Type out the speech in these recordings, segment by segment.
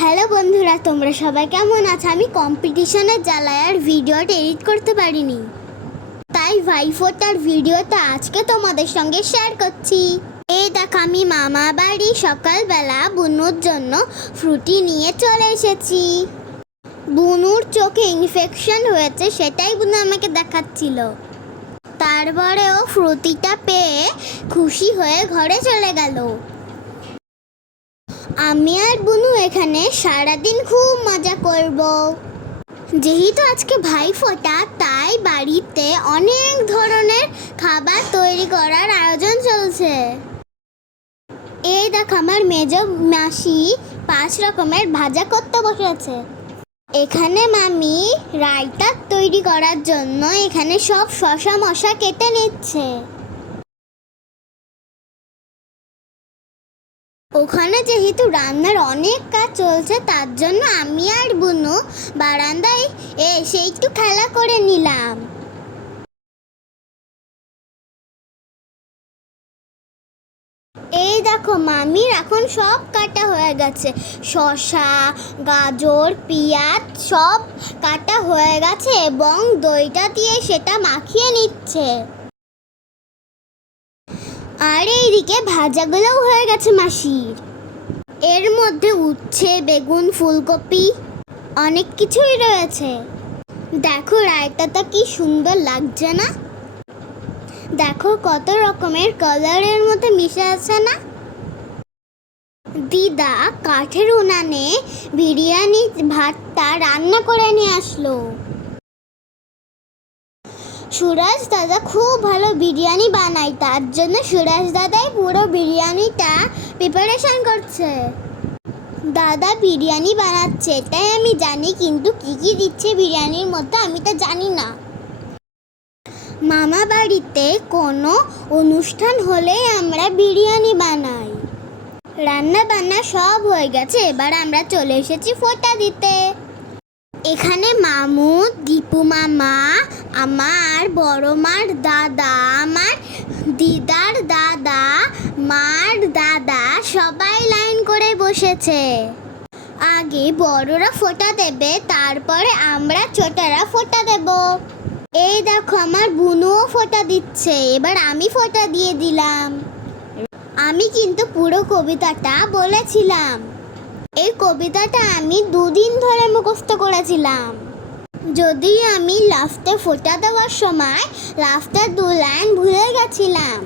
Hello বন্ধুরা, তোমরা সবাই কেমন আছো? আমি কম্পিটিশনের জ্বালায় আর ভিডিওটা এডিট করতে পারিনি। তাই ভাইফোটার ভিডিওটা আজকে তোমাদের সঙ্গে শেয়ার করছি। এই দেখ, আমি মামা বাড়ি সকালবেলা বুনুর জন্য ফ্রুটি নিয়ে চলে এসেছি। বুনুর চোখে ইনফেকশন হয়েছে, সেটাই বুনু আমাকে দেখাচ্ছিল। তারপরে ও ফ্রুটিটা পেয়ে খুশি হয়ে ঘরে চলে গেল। আমি আর বুনু এখানে সারাদিন খুব মজা করব। যেহেতু আজকে ভাই ফোটা, তাই বাড়িতে অনেক ধরনের খাবার তৈরি করার আয়োজন চলছে। এই দেখ আমার মেজ মাসি পাঁচ রকমের ভাজা করতে বসেছে। এখানে মামি রায়তা তৈরি করার জন্য এখানে সব শশা মশা কেটে নিচ্ছে। ওখানে যেহেতু রান্নার অনেক কাজ চলছে, তার জন্য আমি আর বুনু বারান্দায় এসে একটু খেলা করে নিলাম। এই দেখো, মামির এখন সব কাটা হয়ে গেছে। শসা, গাজর, পেঁয়াজ সব কাটা হয়ে গেছে এবং দইটা দিয়ে সেটা মাখিয়ে নিচ্ছে। আর এইদিকে ভাজাগুলোও হয়ে গেছে মাসির। এর মধ্যে উচ্ছে, বেগুন, ফুলকপি অনেক কিছুই রয়েছে। দেখো রায়তাটা কি সুন্দর লাগছে না? দেখো কত রকমের কালারের মধ্যে মিশে আছে না? দিদা কাঠের উনানে বিরিয়ানি, ভাতটা রান্না করে নিয়ে আসলো। সুরাজ দাদা খুব ভালো বিরিয়ানি বানায়, তার জন্য সুরাজ দাদাই পুরো বিরিয়ানিটা প্রিপারেশন করছে। দাদা বিরিয়ানি বানাচ্ছে, এটাই আমি জানি, কিন্তু কি কি দিচ্ছে বিরিয়ানির মধ্যে আমি তো জানি না। মামা বাড়িতে কোনো অনুষ্ঠান হলেই আমরা বিরিয়ানি বানাই। রান্না বান্না সব হয়ে গেছে, এবার আমরা চলে এসেছি ফোটা দিতে। এখানে মামু, দীপু মামা, আমার বড় মার দাদা, আমার দিদার দাদা, মার দাদা সবাই লাইন করে বসেছে। আগে বড়রা ফোঁটা দেবে, তারপরে আমরা ছোটরা ফোঁটা দেব। এই দেখো, আমার বুনুও ফোঁটা দিচ্ছে, এবার আমি ফোঁটা দিয়ে দিলাম। আমি কিন্তু পুরো কবিতাটা বলেছিলাম। এই কবিতাটা আমি দুদিন ধরে মুখস্থ করেছিলাম। যদি আমি লাস্টে ফোটা দেওয়ার সময় লাস্টের দু লাইন ভুলে গেছিলাম,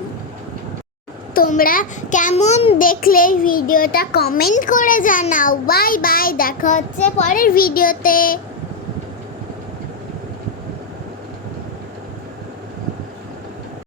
তোমরা কেমন দেখলে ভিডিওটা কমেন্ট করে জানাও। বাই বাই, দেখা হচ্ছে পরের ভিডিওতে।